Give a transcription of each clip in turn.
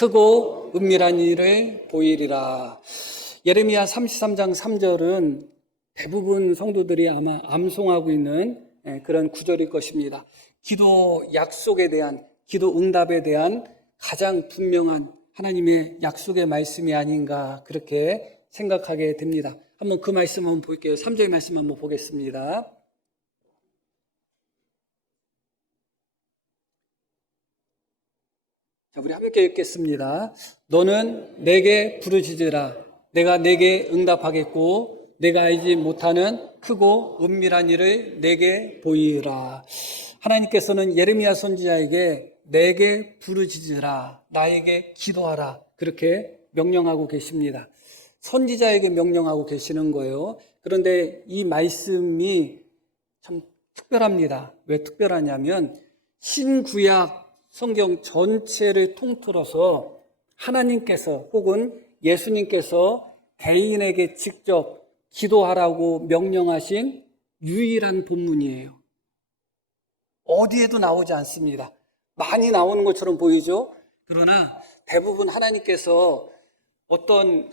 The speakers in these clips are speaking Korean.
크고 은밀한 일을 보이리라. 예레미야 33장 3절은 대부분 성도들이 아마 암송하고 있는 그런 구절일 것입니다. 기도 약속에 대한, 기도 응답에 대한 가장 분명한 하나님의 약속의 말씀이 아닌가 그렇게 생각하게 됩니다. 한번 그 말씀 한번 볼게요. 3절의 말씀 한번 보겠습니다. 자, 우리 함께 읽겠습니다. 너는 내게 부르짖으라. 내가 내게 응답하겠고 내가 알지 못하는 크고 은밀한 일을 내게 보이라. 하나님께서는 예레미야 선지자에게 내게 부르짖으라, 나에게 기도하라 그렇게 명령하고 계십니다. 선지자에게 명령하고 계시는 거예요. 그런데 이 말씀이 참 특별합니다. 왜 특별하냐면 신구약 성경 전체를 통틀어서 하나님께서 혹은 예수님께서 개인에게 직접 기도하라고 명령하신 유일한 본문이에요. 어디에도 나오지 않습니다. 많이 나오는 것처럼 보이죠? 그러나 대부분 하나님께서 어떤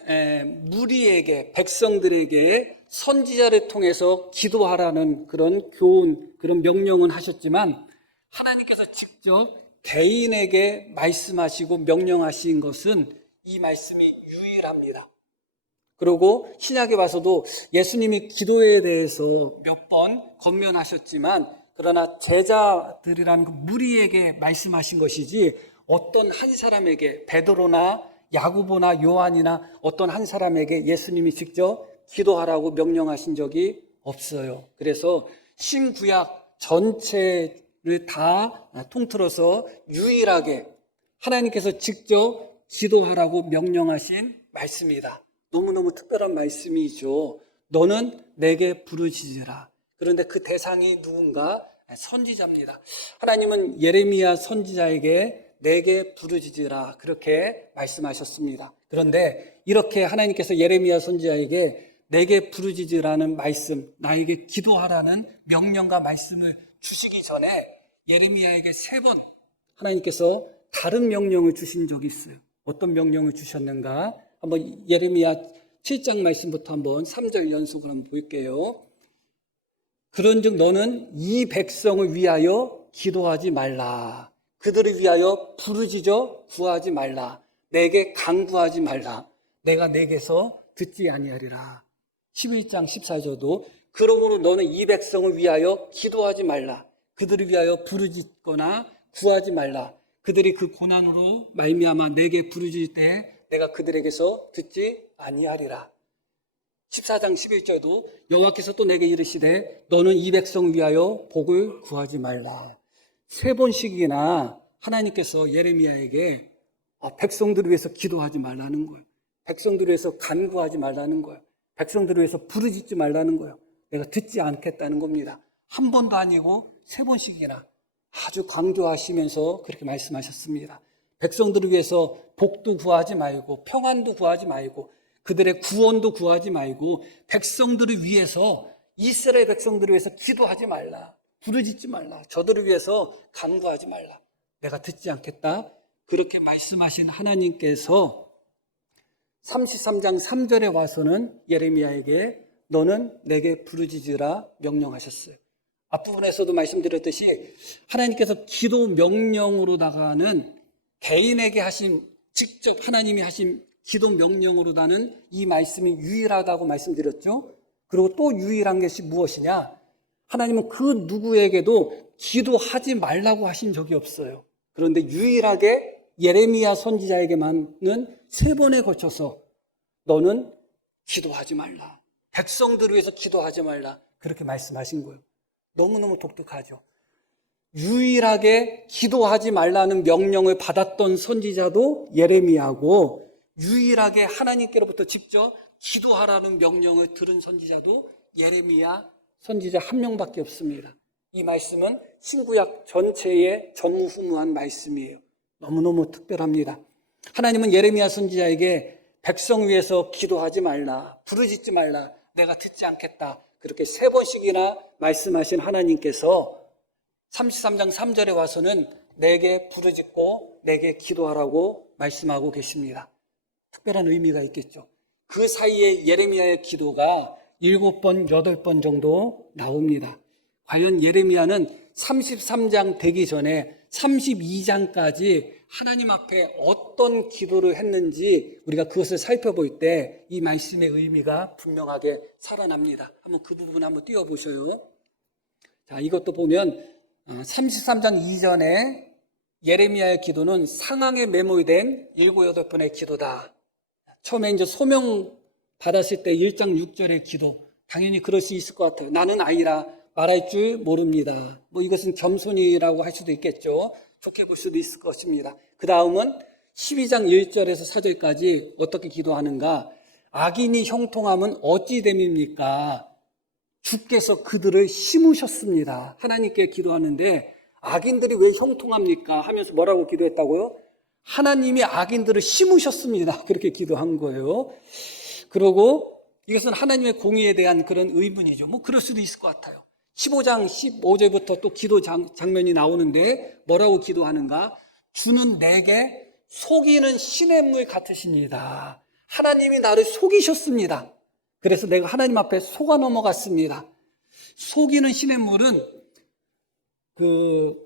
무리에게, 백성들에게 선지자를 통해서 기도하라는 그런 교훈, 그런 명령은 하셨지만 하나님께서 직접 개인에게 말씀하시고 명령하신 것은 이 말씀이 유일합니다. 그리고 신약에 와서도 예수님이 기도에 대해서 몇 번 권면하셨지만 그러나 제자들이라는 그 무리에게 말씀하신 것이지 어떤 한 사람에게 베드로나 야고보나 요한이나 어떤 한 사람에게 예수님이 직접 기도하라고 명령하신 적이 없어요. 그래서 신구약 전체를 다 통틀어서 유일하게 하나님께서 직접 기도하라고 명령하신 말씀이다. 너무너무 특별한 말씀이죠. 너는 내게 부르짖으라. 그런데 그 대상이 누군가? 선지자입니다. 하나님은 예레미야 선지자에게 내게 부르짖으라 그렇게 말씀하셨습니다. 그런데 이렇게 하나님께서 예레미야 선지자에게 내게 부르짖으라는 말씀, 나에게 기도하라는 명령과 말씀을 주시기 전에 예레미야에게 3번 하나님께서 다른 명령을 주신 적이 있어요. 어떤 명령을 주셨는가? 한번 예레미야 7장 말씀부터 한번 3절 연속으로 한번 볼게요. 그런즉 너는 이 백성을 위하여 기도하지 말라. 그들을 위하여 부르짖어 구하지 말라. 내게 간구하지 말라. 내가 내게서 듣지 아니하리라. 11장 14절도 그러므로 너는 이 백성을 위하여 기도하지 말라. 그들을 위하여 부르짖거나 구하지 말라. 그들이 그 고난으로 말미암아 내게 부르짖을 때 내가 그들에게서 듣지 아니하리라. 14장 11절도 여호와께서 또 내게 이르시되 너는 이 백성을 위하여 복을 구하지 말라. 3번씩이나 하나님께서 예레미야에게 백성들을 위해서 기도하지 말라는 거예요. 백성들을 위해서 간구하지 말라는 거예요. 백성들을 위해서 부르짖지 말라는 거예요. 내가 듣지 않겠다는 겁니다. 한 번도 아니고 3번씩이나 아주 강조하시면서 그렇게 말씀하셨습니다. 백성들을 위해서 복도 구하지 말고 평안도 구하지 말고 그들의 구원도 구하지 말고 백성들을 위해서 이스라엘 백성들을 위해서 기도하지 말라. 부르짖지 말라. 저들을 위해서 간구하지 말라. 내가 듣지 않겠다. 그렇게 말씀하신 하나님께서 33장 3절에 와서는 예레미야에게 너는 내게 부르짖으라 명령하셨어요. 앞부분에서도 말씀드렸듯이 하나님께서 기도 명령으로다가는 개인에게 하신 직접 하나님이 하신 기도 명령으로다는 이 말씀이 유일하다고 말씀드렸죠. 그리고 또 유일한 것이 무엇이냐? 하나님은 그 누구에게도 기도하지 말라고 하신 적이 없어요. 그런데 유일하게 예레미야 선지자에게만은 3번에 걸쳐서 너는 기도하지 말라. 백성들을 위해서 기도하지 말라. 그렇게 말씀하신 거예요. 너무너무 독특하죠. 유일하게 기도하지 말라는 명령을 받았던 선지자도 예레미야고 유일하게 하나님께로부터 직접 기도하라는 명령을 들은 선지자도 예레미야 선지자 한 명밖에 없습니다. 이 말씀은 신구약 전체의 전무후무한 말씀이에요. 너무너무 특별합니다. 하나님은 예레미야 선지자에게 백성 위해서 기도하지 말라, 부르짖지 말라, 내가 듣지 않겠다. 그렇게 3번씩이나 말씀하신 하나님께서 33장 3절에 와서는 내게 부르짖고 내게 기도하라고 말씀하고 계십니다. 특별한 의미가 있겠죠. 그 사이에 예레미야의 기도가 7번, 8번 정도 나옵니다. 과연 예레미야는 33장 되기 전에 32장까지 하나님 앞에 어떤 기도를 했는지 우리가 그것을 살펴볼 때 이 말씀의 의미가 분명하게 살아납니다. 한번 그 부분 한번 띄워보셔요. 자, 이것도 보면 33장 이전에 예레미야의 기도는 상황에 메모된 7, 8번의 기도다. 처음에 이제 소명 받았을 때 1장 6절의 기도, 당연히 그럴 수 있을 것 같아요. 나는 아이라 말할 줄 모릅니다. 뭐 이것은 겸손이라고 할 수도 있겠죠. 좋게 볼 수도 있을 것입니다. 그 다음은 12장 1절에서 4절까지 어떻게 기도하는가? 악인이 형통하면 어찌 됨입니까? 주께서 그들을 심으셨습니다. 하나님께 기도하는데 악인들이 왜 형통합니까? 하면서 뭐라고 기도했다고요? 하나님이 악인들을 심으셨습니다. 그렇게 기도한 거예요. 그리고 이것은 하나님의 공의에 대한 그런 의문이죠. 뭐 그럴 수도 있을 것 같아요. 15장 15절부터 또 기도 장면이 나오는데 뭐라고 기도하는가? 주는 내게 속이는 시냇물 같으십니다. 하나님이 나를 속이셨습니다. 그래서 내가 하나님 앞에 속아 넘어갔습니다. 속이는 시냇물은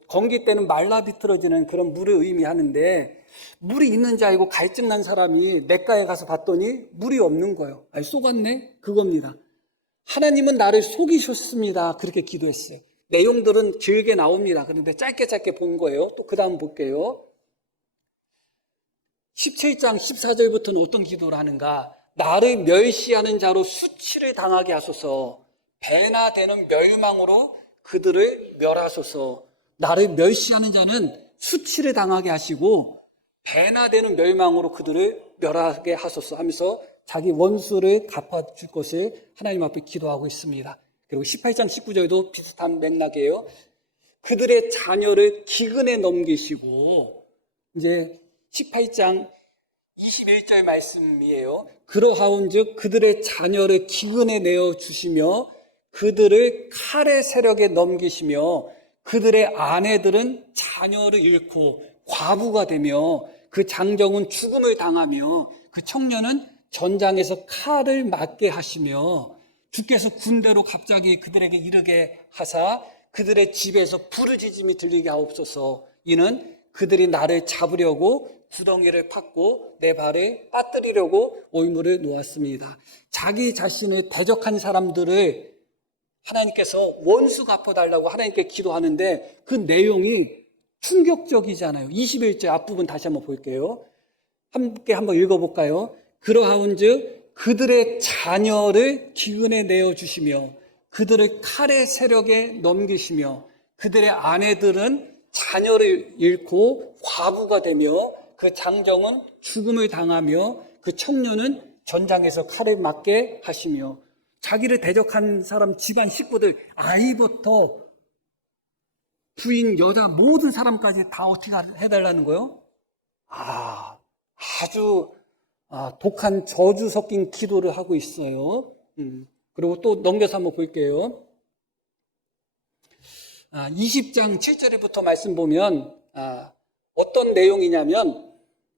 건기 때는 말라 비틀어지는 그런 물을 의미하는데 물이 있는 줄 알고 갈증 난 사람이 냇가에 가서 봤더니 물이 없는 거예요. 아니, 속았네? 그겁니다. 하나님은 나를 속이셨습니다. 그렇게 기도했어요. 내용들은 길게 나옵니다. 그런데 짧게 본 거예요. 또 그 다음 볼게요. 17장 14절부터는 어떤 기도를 하는가? 나를 멸시하는 자로 수치를 당하게 하소서. 배나 되는 멸망으로 그들을 멸하소서. 나를 멸시하는 자는 수치를 당하게 하시고 배나 되는 멸망으로 그들을 멸하게 하소서 하면서 자기 원수를 갚아줄 것을 하나님 앞에 기도하고 있습니다. 그리고 18장 19절도 비슷한 맥락이에요. 그들의 자녀를 기근에 넘기시고, 이제 18장 21절 말씀이에요. 그러하온즉 그들의 자녀를 기근에 내어 주시며 그들을 칼의 세력에 넘기시며 그들의 아내들은 자녀를 잃고 과부가 되며 그 장정은 죽음을 당하며 그 청년은 전장에서 칼을 맞게 하시며 주께서 군대로 갑자기 그들에게 이르게 하사 그들의 집에서 부르짖음이 들리게 하옵소서. 이는 그들이 나를 잡으려고 구덩이를 팠고 내 발을 빠뜨리려고 올무를 놓았습니다. 자기 자신을 대적한 사람들을 하나님께서 원수 갚아달라고 하나님께 기도하는데 그 내용이 충격적이잖아요. 21절 앞부분 다시 한번 볼게요. 함께 한번 읽어볼까요? 그러하온즉 그들의 자녀를 기근에 내어주시며 그들을 칼의 세력에 넘기시며 그들의 아내들은 자녀를 잃고 과부가 되며 그 장정은 죽음을 당하며 그 청년은 전장에서 칼을 맞게 하시며 자기를 대적한 사람 집안 식구들 아이부터 부인, 여자 모든 사람까지 다 어떻게 해달라는 거예요? 아주 독한 저주 섞인 기도를 하고 있어요. 그리고 또 넘겨서 한번 볼게요. 20장 7절부터 말씀 보면 어떤 내용이냐면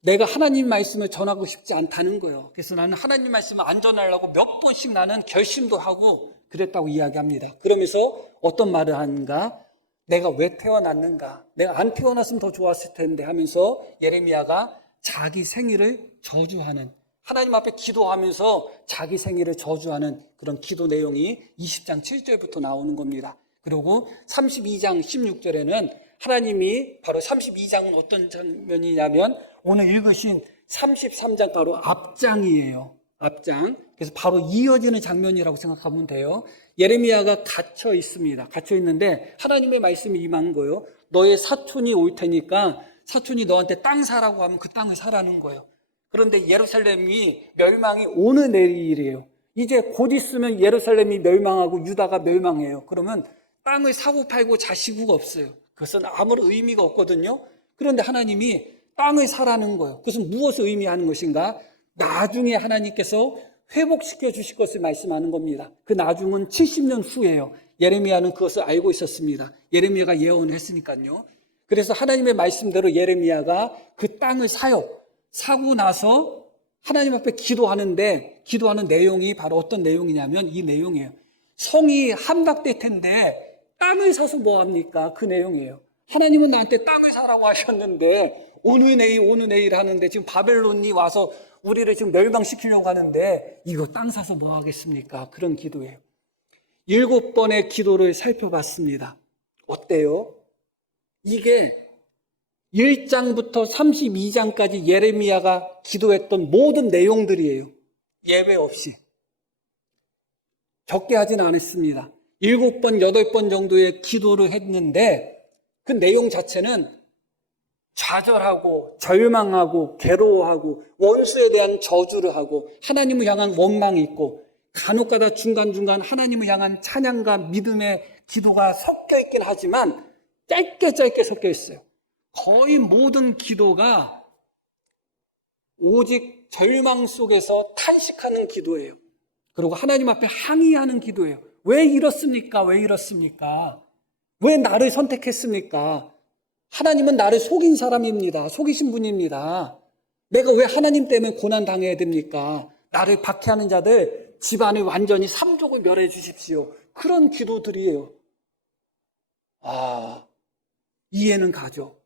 내가 하나님 말씀을 전하고 싶지 않다는 거예요. 그래서 나는 하나님 말씀을 안 전하려고 몇 번씩 나는 결심도 하고 그랬다고 이야기합니다. 그러면서 어떤 말을 하는가? 내가 왜 태어났는가? 내가 안 태어났으면 더 좋았을 텐데 하면서 예레미야가 자기 생일을 저주하는, 하나님 앞에 기도하면서 자기 생일을 저주하는 그런 기도 내용이 20장 7절부터 나오는 겁니다. 그리고 32장 16절에는 하나님이 바로 32장은 어떤 장면이냐면 오늘 읽으신 33장 바로 앞장이에요. 앞장. 그래서 바로 이어지는 장면이라고 생각하면 돼요. 예레미야가 갇혀 있습니다. 갇혀 있는데 하나님의 말씀이 임한 거예요. 너의 사촌이 올 테니까 사촌이 너한테 땅 사라고 하면 그 땅을 사라는 거예요. 그런데 예루살렘이 멸망이 오늘 내일이에요. 이제 곧 있으면 예루살렘이 멸망하고 유다가 멸망해요. 그러면 땅을 사고 팔고 자시구가 없어요. 그것은 아무런 의미가 없거든요. 그런데 하나님이 땅을 사라는 거예요. 그것은 무엇을 의미하는 것인가? 나중에 하나님께서 회복시켜 주실 것을 말씀하는 겁니다. 그 나중은 70년 후예요. 예레미야는 그것을 알고 있었습니다. 예레미야가 예언을 했으니까요. 그래서 하나님의 말씀대로 예레미야가 그 땅을 사요. 사고 나서 하나님 앞에 기도하는데 기도하는 내용이 바로 어떤 내용이냐면 이 내용이에요. 성이 함락될 텐데 땅을 사서 뭐 합니까? 그 내용이에요. 하나님은 나한테 땅을 사라고 하셨는데 오늘 내일 하는데 지금 바벨론이 와서 우리를 지금 멸망시키려고 하는데 이거 땅 사서 뭐 하겠습니까? 그런 기도예요. 7번의 기도를 살펴봤습니다. 어때요? 이게 1장부터 32장까지 예레미야가 기도했던 모든 내용들이에요. 예외 없이. 적게 하진 않았습니다. 7번, 8번 정도의 기도를 했는데 그 내용 자체는 좌절하고 절망하고 괴로워하고 원수에 대한 저주를 하고 하나님을 향한 원망이 있고 간혹가다 중간중간 하나님을 향한 찬양과 믿음의 기도가 섞여 있긴 하지만 짧게 섞여 있어요. 거의 모든 기도가 오직 절망 속에서 탄식하는 기도예요. 그리고 하나님 앞에 항의하는 기도예요. 왜 이렇습니까? 왜 이렇습니까? 왜 나를 선택했습니까? 하나님은 나를 속인 사람입니다. 속이신 분입니다. 내가 왜 하나님 때문에 고난당해야 됩니까? 나를 박해하는 자들 집안을 완전히 삼족을 멸해 주십시오. 그런 기도들이에요. 이해는 가죠.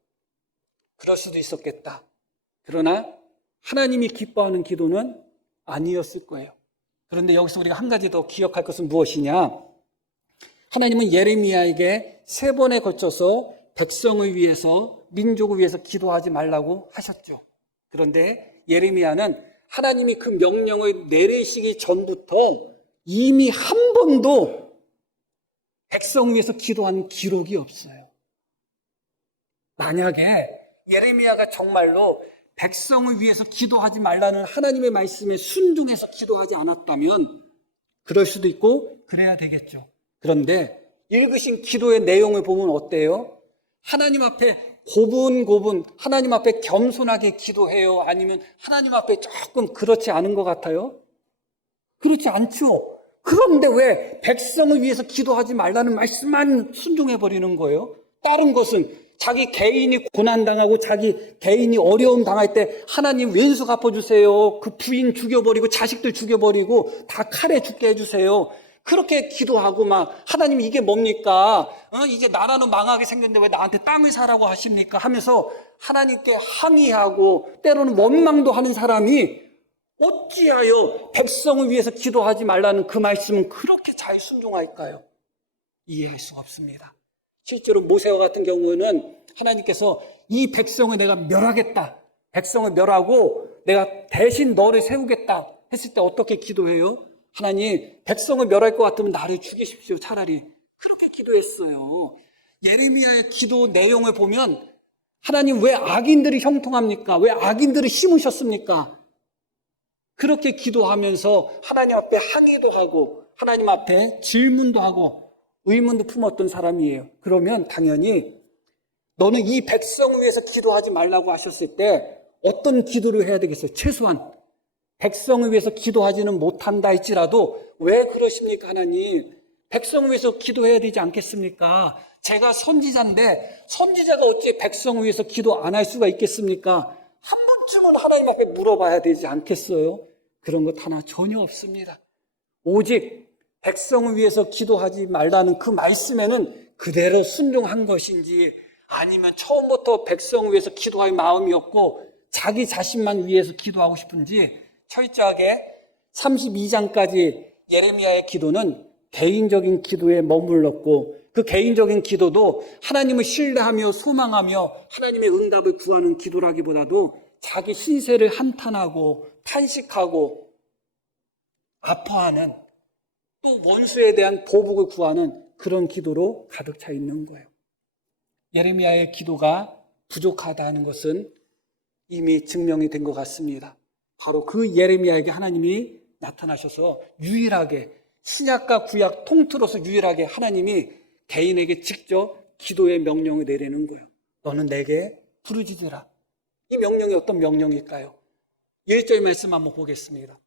그럴 수도 있었겠다. 그러나 하나님이 기뻐하는 기도는 아니었을 거예요. 그런데 여기서 우리가 한 가지 더 기억할 것은 무엇이냐? 하나님은 예레미야에게 3번에 걸쳐서 백성을 위해서, 민족을 위해서 기도하지 말라고 하셨죠. 그런데 예레미야는 하나님이 그 명령을 내리시기 전부터 이미 한 번도 백성을 위해서 기도한 기록이 없어요. 만약에 예레미야가 정말로 백성을 위해서 기도하지 말라는 하나님의 말씀에 순종해서 기도하지 않았다면 그럴 수도 있고 그래야 되겠죠. 그런데 읽으신 기도의 내용을 보면 어때요? 하나님 앞에 고분고분 하나님 앞에 겸손하게 기도해요? 아니면 하나님 앞에 조금 그렇지 않은 것 같아요? 그렇지 않죠. 그런데 왜 백성을 위해서 기도하지 말라는 말씀만 순종해버리는 거예요? 다른 것은 자기 개인이 고난당하고 자기 개인이 어려움 당할 때 하나님 왼수 갚아주세요. 그 부인 죽여버리고 자식들 죽여버리고 다 칼에 죽게 해주세요. 그렇게 기도하고 막 하나님 이게 뭡니까? 이제 나라는 망하게 생겼는데 왜 나한테 땅을 사라고 하십니까? 하면서 하나님께 항의하고 때로는 원망도 하는 사람이 어찌하여 백성을 위해서 기도하지 말라는 그 말씀은 그렇게 잘 순종할까요? 이해할 수가 없습니다. 실제로 모세와 같은 경우는 하나님께서 이 백성을 내가 멸하겠다. 백성을 멸하고 내가 대신 너를 세우겠다 했을 때 어떻게 기도해요? 하나님, 백성을 멸할 것 같으면 나를 죽이십시오. 차라리. 그렇게 기도했어요. 예레미야의 기도 내용을 보면 하나님 왜 악인들이 형통합니까? 왜 악인들을 심으셨습니까? 그렇게 기도하면서 하나님 앞에 항의도 하고 하나님 앞에 질문도 하고 의문도 품었던 사람이에요. 그러면 당연히 너는 이 백성을 위해서 기도하지 말라고 하셨을 때 어떤 기도를 해야 되겠어요? 최소한 백성을 위해서 기도하지는 못한다 할지라도 왜 그러십니까 하나님? 백성을 위해서 기도해야 되지 않겠습니까? 제가 선지자인데 선지자가 어찌 백성을 위해서 기도 안 할 수가 있겠습니까? 한 번쯤은 하나님 앞에 물어봐야 되지 않겠어요? 그런 것 하나 전혀 없습니다. 오직 백성을 위해서 기도하지 말라는 그 말씀에는 그대로 순종한 것인지 아니면 처음부터 백성을 위해서 기도할 마음이 없고 자기 자신만 위해서 기도하고 싶은지 철저하게 32장까지 예레미야의 기도는 개인적인 기도에 머물렀고 그 개인적인 기도도 하나님을 신뢰하며 소망하며 하나님의 응답을 구하는 기도라기보다도 자기 신세를 한탄하고 탄식하고 아파하는 또 원수에 대한 보복을 구하는 그런 기도로 가득 차 있는 거예요. 예레미야의 기도가 부족하다는 것은 이미 증명이 된 것 같습니다. 바로 그 예레미야에게 하나님이 나타나셔서 유일하게 신약과 구약 통틀어서 유일하게 하나님이 개인에게 직접 기도의 명령을 내리는 거예요. 너는 내게 부르짖으라. 이 명령이 어떤 명령일까요? 1절 말씀 한번 보겠습니다.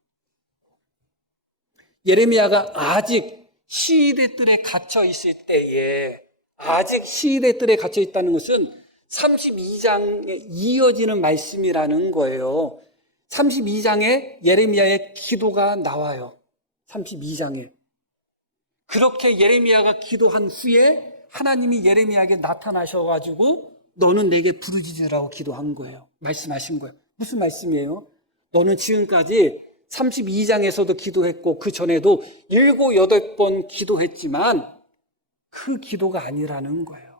예레미야가 아직 시위대 뜰에 갇혀 있을 때에 아직 시위대 뜰에 갇혀 있다는 것은 32장에 이어지는 말씀이라는 거예요. 32장에 예레미야의 기도가 나와요. 32장에. 그렇게 예레미야가 기도한 후에 하나님이 예레미야에게 나타나셔가지고 너는 내게 부르짖으라고 기도한 거예요. 말씀하신 거예요. 무슨 말씀이에요? 너는 지금까지 32장에서도 기도했고 그 전에도 7, 8번 기도했지만 그 기도가 아니라는 거예요.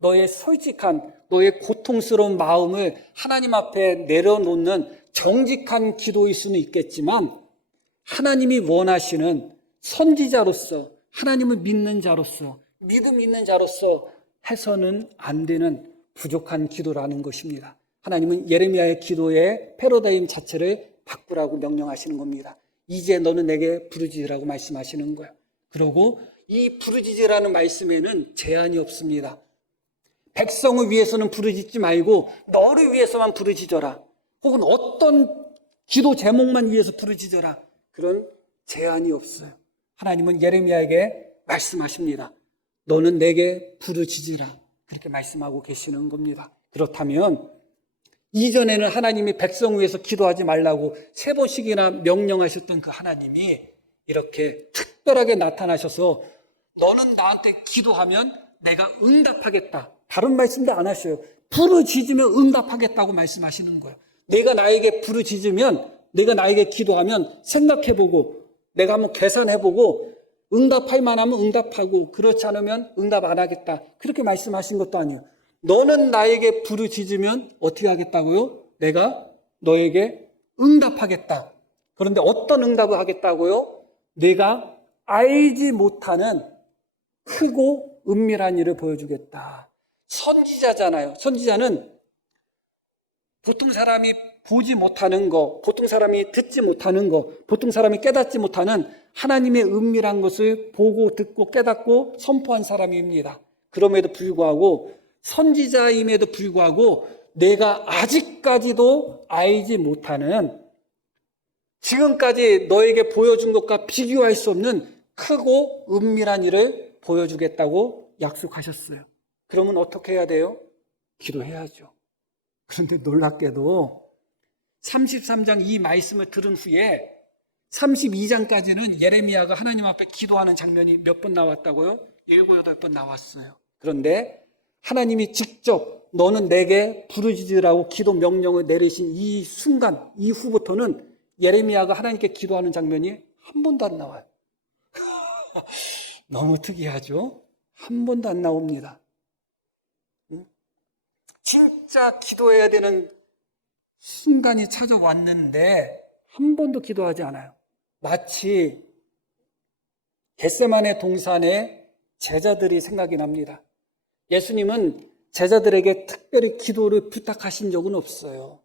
너의 솔직한, 너의 고통스러운 마음을 하나님 앞에 내려놓는 정직한 기도일 수는 있겠지만 하나님이 원하시는 선지자로서, 하나님을 믿는 자로서, 믿음 있는 자로서 해서는 안 되는 부족한 기도라는 것입니다. 하나님은 예레미야의 기도의 패러다임 자체를 바꾸라고 명령하시는 겁니다. 이제 너는 내게 부르짖으라고 말씀하시는 거예요. 그리고 이 부르짖으라는 말씀에는 제한이 없습니다. 백성을 위해서는 부르짖지 말고 너를 위해서만 부르짖어라. 혹은 어떤 기도 제목만 위해서 부르짖어라. 그런 제한이 없어요. 하나님은 예레미야에게 말씀하십니다. 너는 내게 부르짖으라. 그렇게 말씀하고 계시는 겁니다. 그렇다면 이전에는 하나님이 백성 위해서 기도하지 말라고 3번씩이나 명령하셨던 그 하나님이 이렇게 특별하게 나타나셔서 너는 나한테 기도하면 내가 응답하겠다. 다른 말씀도 안 하셔요. 부르짖으면 응답하겠다고 말씀하시는 거예요. 내가 나에게 부르짖으면, 내가 나에게 기도하면 생각해보고 내가 한번 계산해보고 응답할 만하면 응답하고 그렇지 않으면 응답 안 하겠다. 그렇게 말씀하신 것도 아니에요. 너는 나에게 부르짖으면 어떻게 하겠다고요? 내가 너에게 응답하겠다. 그런데 어떤 응답을 하겠다고요? 내가 알지 못하는 크고 은밀한 일을 보여주겠다. 선지자잖아요. 선지자는 보통 사람이 보지 못하는 거, 보통 사람이 듣지 못하는 거, 보통 사람이 깨닫지 못하는 하나님의 은밀한 것을 보고 듣고 깨닫고 선포한 사람입니다. 그럼에도 불구하고 선지자임에도 불구하고 내가 아직까지도 알지 못하는 지금까지 너에게 보여준 것과 비교할 수 없는 크고 은밀한 일을 보여주겠다고 약속하셨어요. 그러면 어떻게 해야 돼요? 기도해야죠. 그런데 놀랍게도 33장 이 말씀을 들은 후에 32장까지는 예레미야가 하나님 앞에 기도하는 장면이 몇 번 나왔다고요? 7, 8번 나왔어요. 그런데 하나님이 직접 너는 내게 부르짖으라고 기도 명령을 내리신 이 순간 이후부터는 예레미야가 하나님께 기도하는 장면이 한 번도 안 나와요. 너무 특이하죠? 한 번도 안 나옵니다. 진짜 기도해야 되는 순간이 찾아왔는데 한 번도 기도하지 않아요. 마치 겟세마네 동산의 제자들이 생각이 납니다. 예수님은 제자들에게 특별히 기도를 부탁하신 적은 없어요.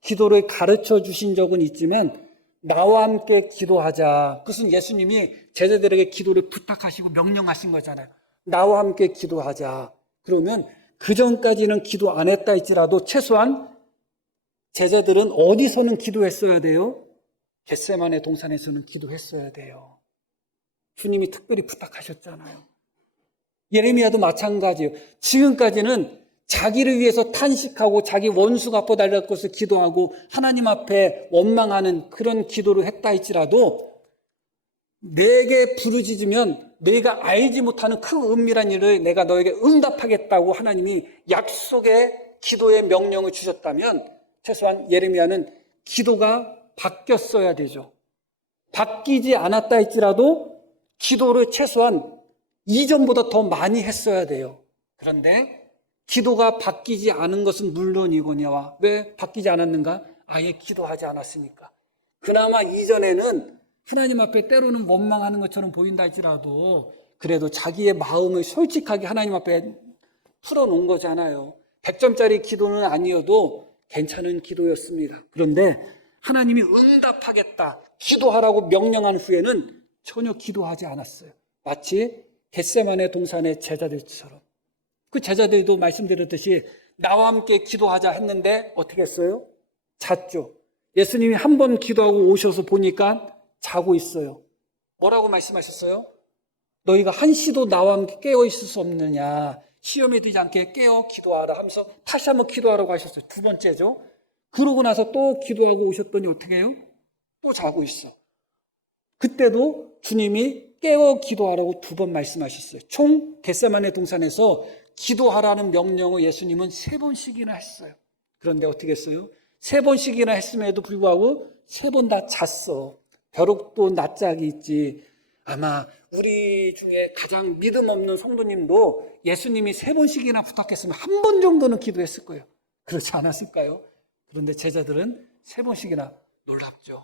기도를 가르쳐 주신 적은 있지만 나와 함께 기도하자. 그것은 예수님이 제자들에게 기도를 부탁하시고 명령하신 거잖아요. 나와 함께 기도하자. 그러면 그 전까지는 기도 안 했다 할지라도 최소한 제자들은 어디서는 기도했어야 돼요? 겟세마네 동산에서는 기도했어야 돼요. 주님이 특별히 부탁하셨잖아요. 예레미야도 마찬가지예요. 지금까지는 자기를 위해서 탄식하고 자기 원수 갚아달라는 것을 기도하고 하나님 앞에 원망하는 그런 기도를 했다 할지라도 내게 부르짖으면 내가 알지 못하는 큰 은밀한 일을 내가 너에게 응답하겠다고 하나님이 약속의 기도의 명령을 주셨다면 최소한 예레미야는 기도가 바뀌었어야 되죠. 바뀌지 않았다 할지라도 기도를 최소한 이전보다 더 많이 했어야 돼요. 그런데 기도가 바뀌지 않은 것은 물론이거니와 왜 바뀌지 않았는가? 아예 기도하지 않았으니까. 그나마 이전에는 하나님 앞에 때로는 원망하는 것처럼 보인다 할지라도 그래도 자기의 마음을 솔직하게 하나님 앞에 풀어놓은 거잖아요. 100점짜리 기도는 아니어도 괜찮은 기도였습니다. 그런데 하나님이 응답하겠다, 기도하라고 명령한 후에는 전혀 기도하지 않았어요. 마치 겟세마네 동산의 제자들처럼. 그 제자들도 말씀드렸듯이 나와 함께 기도하자 했는데 어떻게 했어요? 잤죠. 예수님이 한 번 기도하고 오셔서 보니까 자고 있어요. 뭐라고 말씀하셨어요? 너희가 한시도 나와 함께 깨어 있을 수 없느냐. 시험에 들지 않게 깨어 기도하라 하면서 다시 한번 기도하라고 하셨어요. 두 번째죠. 그러고 나서 또 기도하고 오셨더니 어떻게 해요? 또 자고 있어. 그때도 주님이 깨어 기도하라고 두 번 말씀하셨어요. 총 겟세마네 동산에서 기도하라는 명령을 예수님은 3번씩이나 했어요. 그런데 어떻게 했어요? 3번씩이나 했음에도 불구하고 3번 다 잤어. 벼룩도 낯짝이 있지. 아마 우리 중에 가장 믿음 없는 성도님도 예수님이 3번씩이나 부탁했으면 한 번 정도는 기도했을 거예요. 그렇지 않았을까요? 그런데 제자들은 3번씩이나 놀랍죠.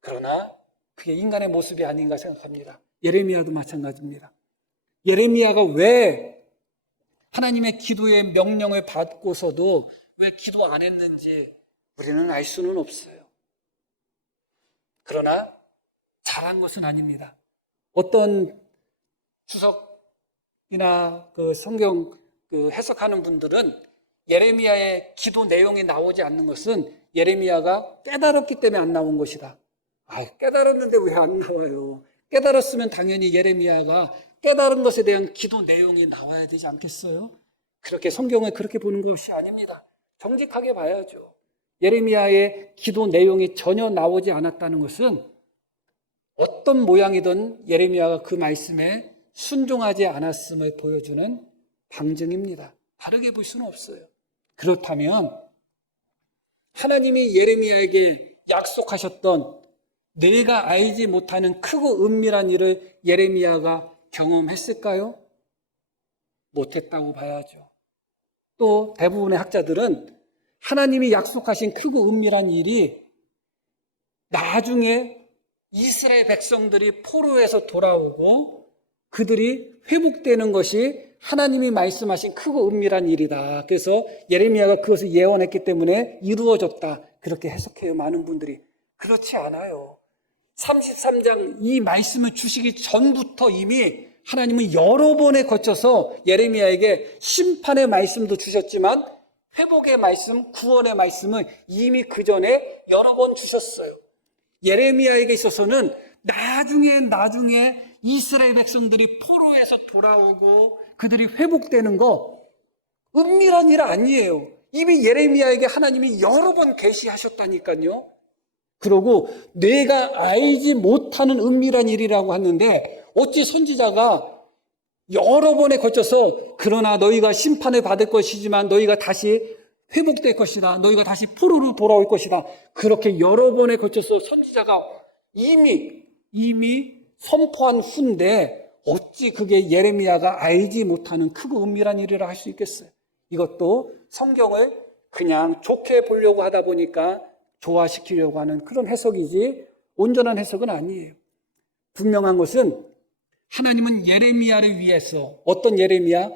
그러나 그게 인간의 모습이 아닌가 생각합니다. 예레미야도 마찬가지입니다. 예레미야가 왜 하나님의 기도의 명령을 받고서도 왜 기도 안 했는지 우리는 알 수는 없어요. 그러나 잘한 것은 아닙니다. 어떤 주석이나 그 성경 해석하는 분들은 예레미야의 기도 내용이 나오지 않는 것은 예레미야가 깨달았기 때문에 안 나온 것이다. 깨달았는데 왜 안 나와요? 깨달았으면 당연히 예레미야가 깨달은 것에 대한 기도 내용이 나와야 되지 않겠어요? 그렇게 성경을 그렇게 보는 것이 아닙니다. 정직하게 봐야죠. 예레미야의 기도 내용이 전혀 나오지 않았다는 것은 어떤 모양이든 예레미야가 그 말씀에 순종하지 않았음을 보여주는 방증입니다. 다르게 볼 수는 없어요. 그렇다면 하나님이 예레미야에게 약속하셨던 내가 알지 못하는 크고 은밀한 일을 예레미야가 경험했을까요? 못했다고 봐야죠. 또 대부분의 학자들은 하나님이 약속하신 크고 은밀한 일이 나중에 이스라엘 백성들이 포로에서 돌아오고 그들이 회복되는 것이 하나님이 말씀하신 크고 은밀한 일이다. 그래서 예레미야가 그것을 예언했기 때문에 이루어졌다. 그렇게 해석해요. 많은 분들이. 그렇지 않아요. 33장 이 말씀을 주시기 전부터 이미 하나님은 여러 번에 거쳐서 예레미야에게 심판의 말씀도 주셨지만 회복의 말씀, 구원의 말씀을 이미 그 전에 여러 번 주셨어요. 예레미야에게 있어서는 나중에 이스라엘 백성들이 포로에서 돌아오고 그들이 회복되는 거 은밀한 일 아니에요. 이미 예레미야에게 하나님이 여러 번 계시하셨다니까요. 그러고 내가 알지 못하는 은밀한 일이라고 하는데 어찌 선지자가 여러 번에 걸쳐서 그러나 너희가 심판을 받을 것이지만 너희가 다시 회복될 것이다. 너희가 다시 포로로 돌아올 것이다. 그렇게 여러 번에 걸쳐서 선지자가 이미 선포한 후인데 어찌 그게 예레미야가 알지 못하는 크고 은밀한 일이라 할 수 있겠어요. 이것도 성경을 그냥 좋게 보려고 하다 보니까 조화시키려고 하는 그런 해석이지 온전한 해석은 아니에요. 분명한 것은 하나님은 예레미야를 위해서 어떤 예레미야?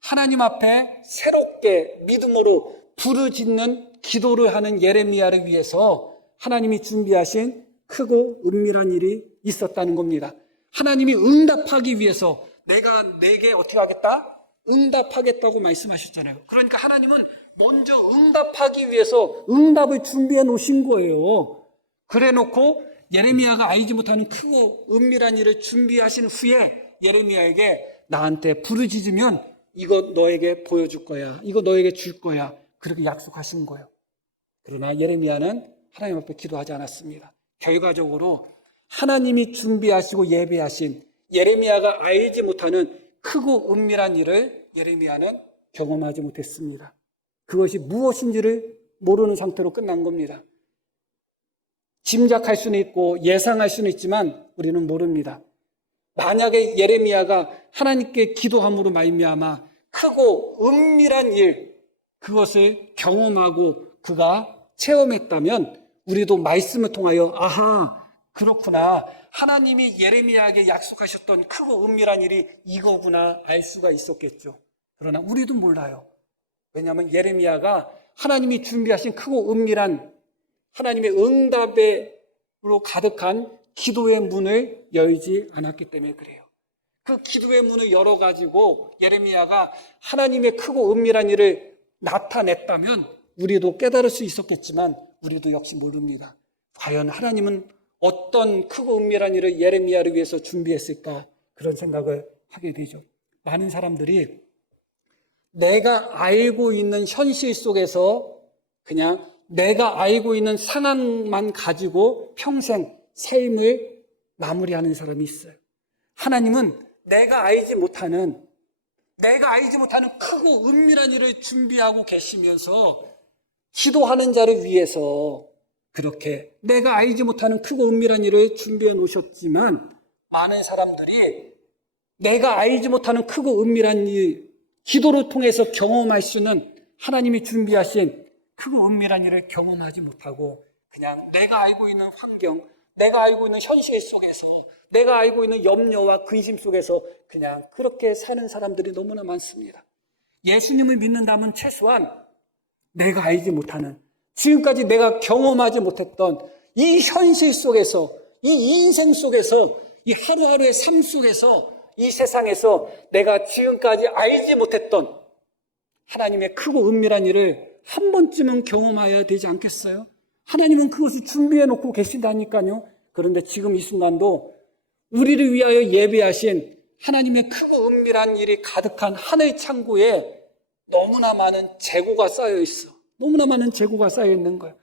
하나님 앞에 새롭게 믿음으로 부르짖는 기도를 하는 예레미야를 위해서 하나님이 준비하신 크고 은밀한 일이 있었다는 겁니다. 하나님이 응답하기 위해서 내게 어떻게 하겠다? 응답하겠다고 말씀하셨잖아요. 그러니까 하나님은 먼저 응답하기 위해서 응답을 준비해 놓으신 거예요. 그래 놓고 예레미야가 알지 못하는 크고 은밀한 일을 준비하신 후에 예레미야에게 나한테 부르짖으면 이거 너에게 보여줄 거야. 이거 너에게 줄 거야. 그렇게 약속하신 거예요. 그러나 예레미야는 하나님 앞에 기도하지 않았습니다. 결과적으로 하나님이 준비하시고 예배하신 예레미야가 알지 못하는 크고 은밀한 일을 예레미야는 경험하지 못했습니다. 그것이 무엇인지를 모르는 상태로 끝난 겁니다. 짐작할 수는 있고 예상할 수는 있지만 우리는 모릅니다. 만약에 예레미야가 하나님께 기도함으로 말미암아 크고 은밀한 일 그것을 경험하고 그가 체험했다면 우리도 말씀을 통하여 아하 그렇구나 하나님이 예레미야에게 약속하셨던 크고 은밀한 일이 이거구나 알 수가 있었겠죠. 그러나 우리도 몰라요. 왜냐하면 예레미야가 하나님이 준비하신 크고 은밀한 하나님의 응답으로 가득한 기도의 문을 열지 않았기 때문에 그래요. 그 기도의 문을 열어가지고 예레미야가 하나님의 크고 은밀한 일을 나타냈다면 우리도 깨달을 수 있었겠지만 우리도 역시 모릅니다. 과연 하나님은 어떤 크고 은밀한 일을 예레미야를 위해서 준비했을까 그런 생각을 하게 되죠. 많은 사람들이 내가 알고 있는 현실 속에서 그냥 내가 알고 있는 상황만 가지고 평생 삶을 마무리하는 사람이 있어요. 하나님은 내가 알지 못하는 크고 은밀한 일을 준비하고 계시면서 기도하는 자를 위해서 그렇게 내가 알지 못하는 크고 은밀한 일을 준비해 놓으셨지만, 많은 사람들이 내가 알지 못하는 크고 은밀한 일, 기도를 통해서 경험할 수는 하나님이 준비하신 크고 은밀한 일을 경험하지 못하고 그냥 내가 알고 있는 환경, 내가 알고 있는 현실 속에서, 내가 알고 있는 염려와 근심 속에서 그냥 그렇게 사는 사람들이 너무나 많습니다. 예수님을 믿는다면 최소한 내가 알지 못하는, 지금까지 내가 경험하지 못했던 이 현실 속에서, 이 인생 속에서, 이 하루하루의 삶 속에서, 이 세상에서 내가 지금까지 알지 못했던 하나님의 크고 은밀한 일을 한 번쯤은 경험해야 되지 않겠어요? 하나님은 그것을 준비해 놓고 계신다니까요. 그런데 지금 이 순간도 우리를 위하여 예비하신 하나님의 크고 은밀한 일이 가득한 하늘 창고에 너무나 많은 재고가 쌓여 있어. 너무나 많은 재고가 쌓여 있는 거예요.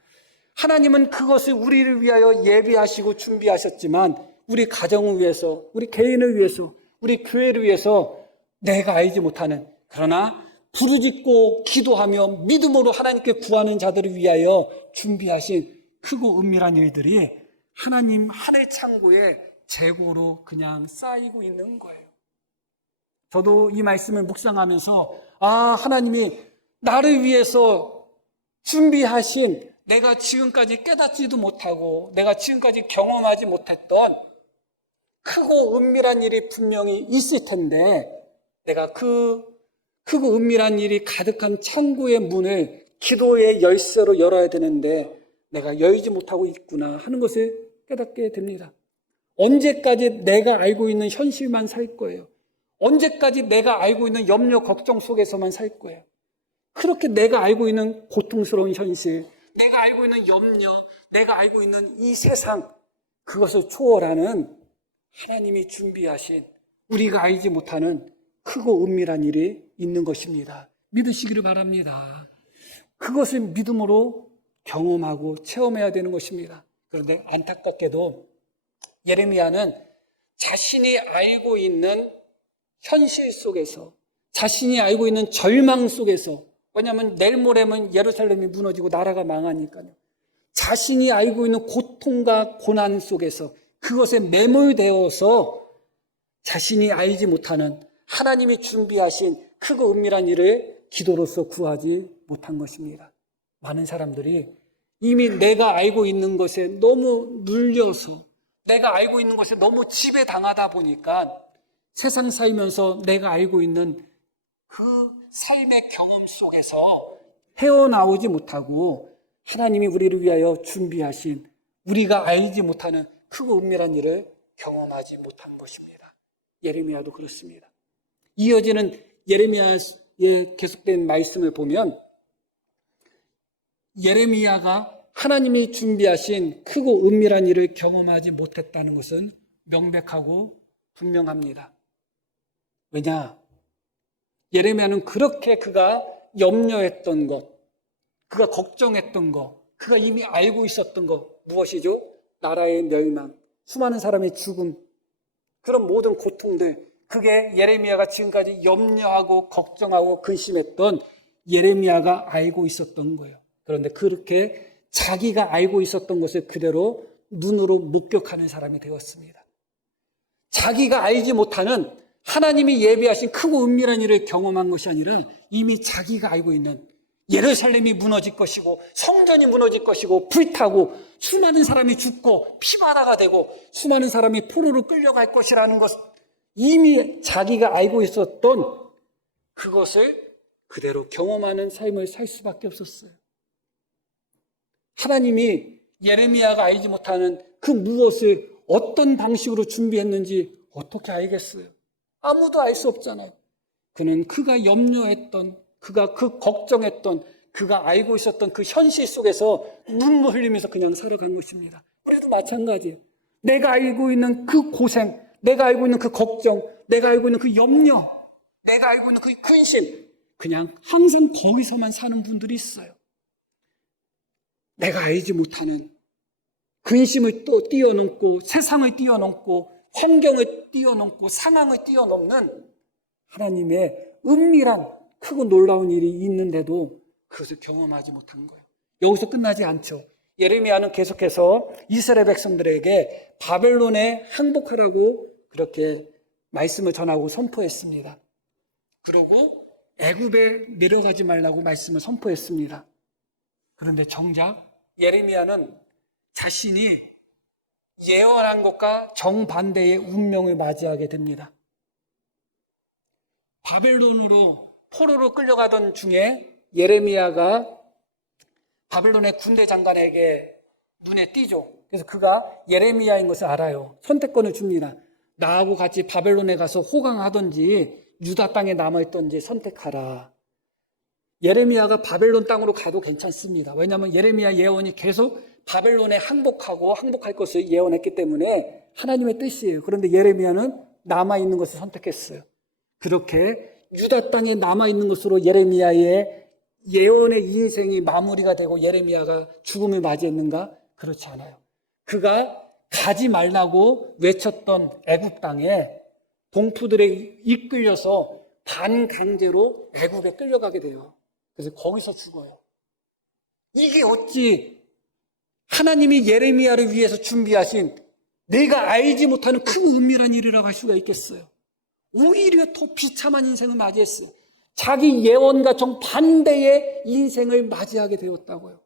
하나님은 그것을 우리를 위하여 예비하시고 준비하셨지만, 우리 가정을 위해서, 우리 개인을 위해서, 우리 교회를 위해서 내가 알지 못하는, 그러나 부르짖고 기도하며 믿음으로 하나님께 구하는 자들을 위하여 준비하신 크고 은밀한 일들이 하나님 하늘 창고에 재고로 그냥 쌓이고 있는 거예요. 저도 이 말씀을 묵상하면서 하나님이 나를 위해서 준비하신, 내가 지금까지 깨닫지도 못하고 내가 지금까지 경험하지 못했던 크고 은밀한 일이 분명히 있을 텐데, 내가 그 크고 은밀한 일이 가득한 창고의 문을 기도의 열쇠로 열어야 되는데 내가 열지 못하고 있구나 하는 것을 깨닫게 됩니다. 언제까지 내가 알고 있는 현실만 살 거예요? 언제까지 내가 알고 있는 염려, 걱정 속에서만 살 거예요? 그렇게 내가 알고 있는 고통스러운 현실, 내가 알고 있는 염려, 내가 알고 있는 이 세상, 그것을 초월하는 하나님이 준비하신, 우리가 알지 못하는 크고 은밀한 일이 있는 것입니다. 믿으시기를 바랍니다. 그것을 믿음으로 경험하고 체험해야 되는 것입니다. 그런데 안타깝게도 예레미야는 자신이 알고 있는 현실 속에서, 자신이 알고 있는 절망 속에서, 왜냐하면 내일 모레면 예루살렘이 무너지고 나라가 망하니까요. 자신이 알고 있는 고통과 고난 속에서 그것에 매몰되어서 자신이 알지 못하는 하나님이 준비하신 크고 은밀한 일을 기도로서 구하지 못한 것입니다. 많은 사람들이 이미 내가 알고 있는 것에 너무 눌려서, 내가 알고 있는 것에 너무 지배당하다 보니까 세상 살면서 내가 알고 있는 그 삶의 경험 속에서 헤어나오지 못하고 하나님이 우리를 위하여 준비하신, 우리가 알지 못하는 크고 은밀한 일을 경험하지 못한 것입니다. 예레미야도 그렇습니다. 이어지는 예레미야의 계속된 말씀을 보면 예레미야가 하나님이 준비하신 크고 은밀한 일을 경험하지 못했다는 것은 명백하고 분명합니다. 왜냐? 예레미야는 그렇게 그가 염려했던 것, 그가 걱정했던 것, 그가 이미 알고 있었던 것, 무엇이죠? 나라의 멸망, 수많은 사람의 죽음, 그런 모든 고통들, 그게 예레미야가 지금까지 염려하고 걱정하고 근심했던 예레미야가 알고 있었던 거예요. 그런데 그렇게 자기가 알고 있었던 것을 그대로 눈으로 목격하는 사람이 되었습니다. 자기가 알지 못하는 하나님이 예비하신 크고 은밀한 일을 경험한 것이 아니라 이미 자기가 알고 있는 예루살렘이 무너질 것이고 성전이 무너질 것이고 불타고 수많은 사람이 죽고 피바다가 되고 수많은 사람이 포로로 끌려갈 것이라는 것, 이미 자기가 알고 있었던 그것을 그대로 경험하는 삶을 살 수밖에 없었어요. 하나님이 예레미야가 알지 못하는 그 무엇을 어떤 방식으로 준비했는지 어떻게 알겠어요? 아무도 알 수 없잖아요. 그는 그가 염려했던, 그가 그 걱정했던, 그가 알고 있었던 그 현실 속에서 눈물 흘리면서 그냥 살아간 것입니다. 우리도 마찬가지예요. 내가 알고 있는 그 고생, 내가 알고 있는 그 걱정, 내가 알고 있는 그 염려, 내가 알고 있는 그 근심, 그냥 항상 거기서만 사는 분들이 있어요. 내가 알지 못하는 근심을 또 뛰어넘고 세상을 뛰어넘고 환경을 뛰어넘고 상황을 뛰어넘는 하나님의 은밀한 크고 놀라운 일이 있는데도 그것을 경험하지 못한 거예요. 여기서 끝나지 않죠. 예레미야는 계속해서 이스라엘 백성들에게 바벨론에 항복하라고 그렇게 말씀을 전하고 선포했습니다. 그러고 애굽에 내려가지 말라고 말씀을 선포했습니다. 그런데 정작 예레미야는 자신이 예언한 것과 정반대의 운명을 맞이하게 됩니다. 바벨론으로 포로로 끌려가던 중에 예레미야가 바벨론의 군대 장관에게 눈에 띄죠. 그래서 그가 예레미야인 것을 알아요. 선택권을 줍니다. 나하고 같이 바벨론에 가서 호강하든지 유다 땅에 남아있든지 선택하라. 예레미야가 바벨론 땅으로 가도 괜찮습니다. 왜냐하면 예레미야 예언이 계속 바벨론에 항복하고 항복할 것을 예언했기 때문에 하나님의 뜻이에요. 그런데 예레미야는 남아있는 것을 선택했어요. 그렇게 유다 땅에 남아있는 것으로 예레미야의 예언의 인생이 마무리가 되고 예레미야가 죽음을 맞이했는가? 그렇지 않아요. 그가 가지 말라고 외쳤던 애굽 땅에 동포들에 이끌려서 반강제로 애굽에 끌려가게 돼요. 그래서 거기서 죽어요. 이게 어찌 하나님이 예레미야를 위해서 준비하신 내가 알지 못하는 큰 은밀한 일이라고 할 수가 있겠어요. 오히려 더 비참한 인생을 맞이했어요. 자기 예언과 정반대의 인생을 맞이하게 되었다고요.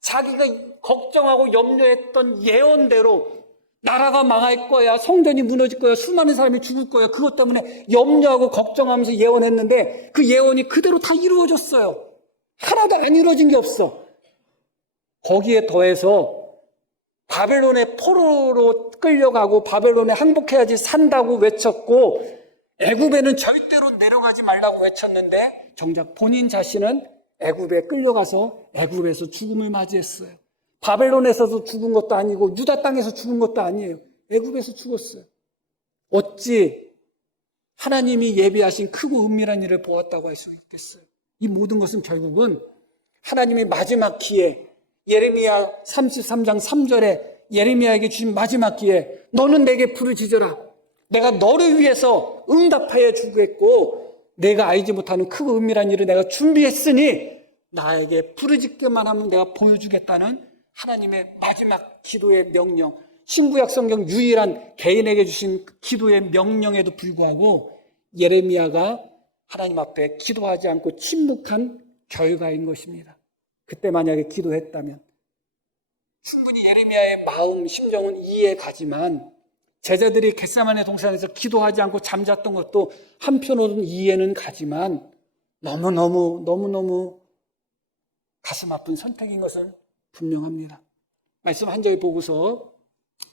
자기가 걱정하고 염려했던 예언대로 나라가 망할 거야, 성전이 무너질 거야, 수많은 사람이 죽을 거야. 그것 때문에 염려하고 걱정하면서 예언했는데 그 예언이 그대로 다 이루어졌어요. 하나도 안 이루어진 게 없어. 거기에 더해서 바벨론의 포로로 끌려가고 바벨론에 항복해야지 산다고 외쳤고 애굽에는 절대로 내려가지 말라고 외쳤는데 정작 본인 자신은 애굽에 끌려가서 애굽에서 죽음을 맞이했어요. 바벨론에서도 죽은 것도 아니고 유다 땅에서 죽은 것도 아니에요. 애굽에서 죽었어요. 어찌 하나님이 예비하신 크고 은밀한 일을 보았다고 할 수 있겠어요? 이 모든 것은 결국은 하나님의 마지막 기회, 예레미야 33장 3절에 예레미야에게 주신 마지막 기회, 너는 내게 부르짖어라. 내가 너를 위해서 응답하여 주겠고 내가 알지 못하는 크고 은밀한 일을 내가 준비했으니 나에게 부르짖기만 하면 내가 보여주겠다는 하나님의 마지막 기도의 명령, 신구약 성경 유일한 개인에게 주신 기도의 명령에도 불구하고 예레미야가 하나님 앞에 기도하지 않고 침묵한 결과인 것입니다. 그때 만약에 기도했다면 충분히 예레미야의 마음, 심정은 이해 가지만 제자들이 겟세마네 동산에서 기도하지 않고 잠잤던 것도 한편으로는 이해는 가지만 너무너무 가슴 아픈 선택인 것은 분명합니다. 말씀 한 절 보고서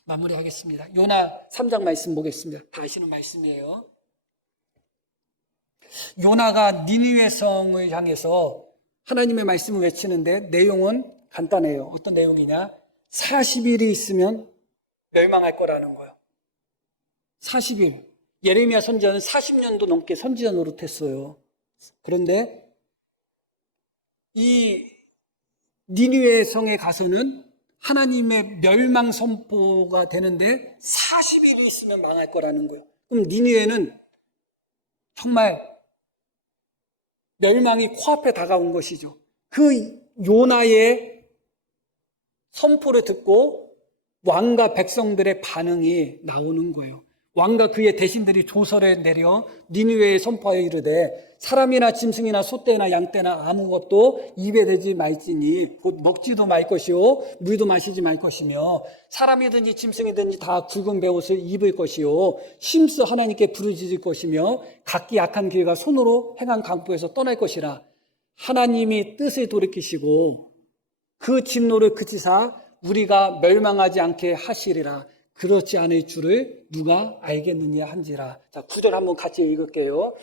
마무리하겠습니다. 요나 3장 말씀 보겠습니다. 다 아시는 말씀이에요. 요나가 니느웨 성을 향해서 하나님의 말씀을 외치는데 내용은 간단해요. 어떤 내용이냐? 40일이 있으면 멸망할 거라는 거예요. 40일. 예레미야 선지자는 40년도 넘게 선지자 노릇했어요. 그런데 이 니느웨 성에 가서는 하나님의 멸망 선포가 되는데 40일이 있으면 망할 거라는 거예요. 그럼 니느웨는 정말 멸망이 코앞에 다가온 것이죠. 그 요나의 선포를 듣고 왕과 백성들의 반응이 나오는 거예요. 왕과 그의 대신들이 조서를 내려 니느웨에 선포하여 이르되 사람이나 짐승이나 소떼나 양떼나 아무것도 입에 대지 말지니 곧 먹지도 말 것이요 물도 마시지 말 것이며 사람이든지 짐승이든지 다 굵은 베옷을 입을 것이요 심스 하나님께 부르짖을 것이며 각기 악한 길과 손으로 행한 강포에서 떠날 것이라. 하나님이 뜻을 돌이키시고 그 진노를 그치사 우리가 멸망하지 않게 하시리라. 그렇지 않을 줄을 누가 알겠느냐 한지라. 자, 9절 한번 같이 읽을게요.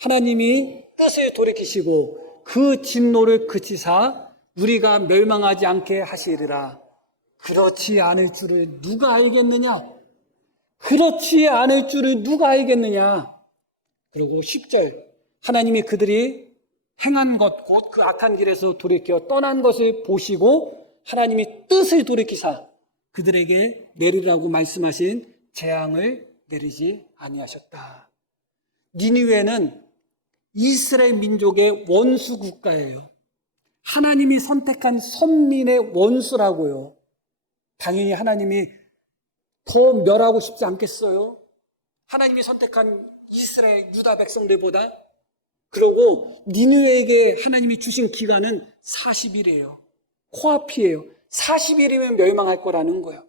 하나님이 뜻을 돌이키시고 그 진노를 그치사 우리가 멸망하지 않게 하시리라. 그렇지 않을 줄을 누가 알겠느냐? 그렇지 않을 줄을 누가 알겠느냐? 그리고 10절 하나님이 그들이 행한 것, 곧 그 악한 길에서 돌이켜 떠난 것을 보시고 하나님이 뜻을 돌이키사 그들에게 내리라고 말씀하신 재앙을 내리지 아니하셨다. 니느웨는 이스라엘 민족의 원수 국가예요. 하나님이 선택한 선민의 원수라고요. 당연히 하나님이 더 멸하고 싶지 않겠어요? 하나님이 선택한 이스라엘 유다 백성들보다. 그리고 니느웨에게 하나님이 주신 기간은 40일이에요. 코앞이에요. 40일이면 멸망할 거라는 거예요.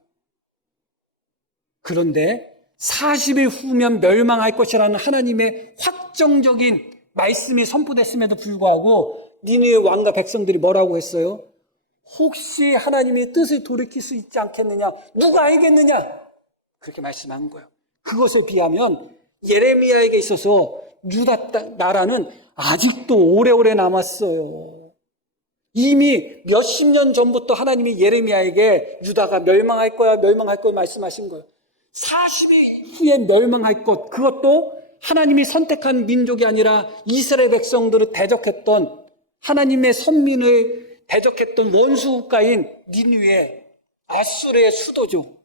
그런데 40일 후면 멸망할 것이라는 하나님의 확정적인 말씀이 선포됐음에도 불구하고 니느웨 왕과 백성들이 뭐라고 했어요? 혹시 하나님이 뜻을 돌이킬 수 있지 않겠느냐? 누가 알겠느냐? 그렇게 말씀한 거예요. 그것에 비하면 예레미야에게 있어서 유다 나라는 아직도 오래오래 남았어요. 이미 몇십 년 전부터 하나님이 예레미야에게 유다가 멸망할 거야 말씀하신 거예요. 40일 후에 멸망할 것, 그것도 하나님이 선택한 민족이 아니라 이스라엘 백성들을 대적했던 하나님의 선민을 대적했던 원수 국가인 니느웨, 아수르의 수도죠.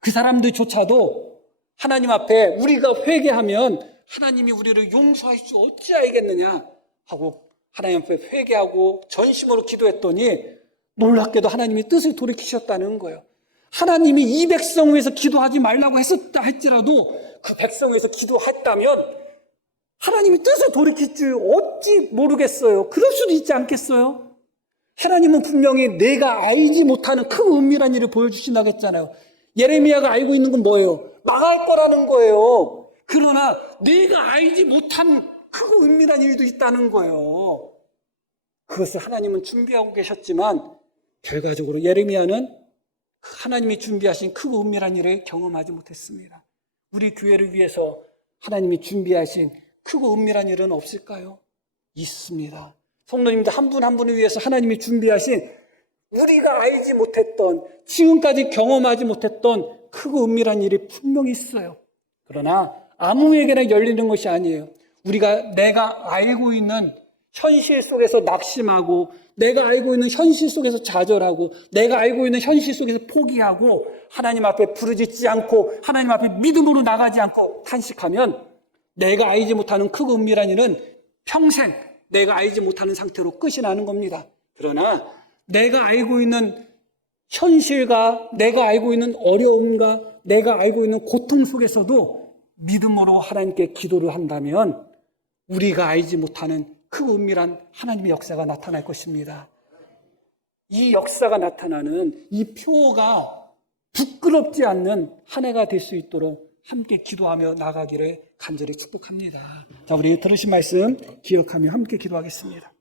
그 사람들조차도 하나님 앞에 우리가 회개하면 하나님이 우리를 용서할 수 어찌 알겠느냐 하고 하나님 앞에 회개하고 전심으로 기도했더니 놀랍게도 하나님이 뜻을 돌이키셨다는 거예요. 하나님이 이 백성 위해서 기도하지 말라고 했었다 할지라도 그 백성 위해서 기도했다면 하나님이 뜻을 돌이킬 줄 어찌 모르겠어요. 그럴 수도 있지 않겠어요? 하나님은 분명히 내가 알지 못하는 큰 은밀한 일을 보여주신다고 했잖아요. 예레미야가 알고 있는 건 뭐예요? 망할 거라는 거예요. 그러나 내가 알지 못한 크고 은밀한 일도 있다는 거예요. 그것을 하나님은 준비하고 계셨지만 결과적으로 예레미야는 하나님이 준비하신 크고 은밀한 일을 경험하지 못했습니다. 우리 교회를 위해서 하나님이 준비하신 크고 은밀한 일은 없을까요? 있습니다. 성도님들 한 분 한 분을 위해서 하나님이 준비하신 우리가 알지 못했던, 지금까지 경험하지 못했던 크고 은밀한 일이 분명히 있어요. 그러나 아무에게나 열리는 것이 아니에요. 내가 알고 있는 현실 속에서 낙심하고, 내가 알고 있는 현실 속에서 좌절하고, 내가 알고 있는 현실 속에서 포기하고, 하나님 앞에 부르짖지 않고, 하나님 앞에 믿음으로 나가지 않고 탄식하면 내가 알지 못하는 크고 은밀한 일은 평생 내가 알지 못하는 상태로 끝이 나는 겁니다. 그러나 내가 알고 있는 현실과 내가 알고 있는 어려움과 내가 알고 있는 고통 속에서도 믿음으로 하나님께 기도를 한다면 우리가 알지 못하는 크고 은밀한 하나님의 역사가 나타날 것입니다. 이 역사가 나타나는 이 표가 부끄럽지 않는 한 해가 될 수 있도록 함께 기도하며 나가기를 간절히 축복합니다. 자, 우리 들으신 말씀 기억하며 함께 기도하겠습니다.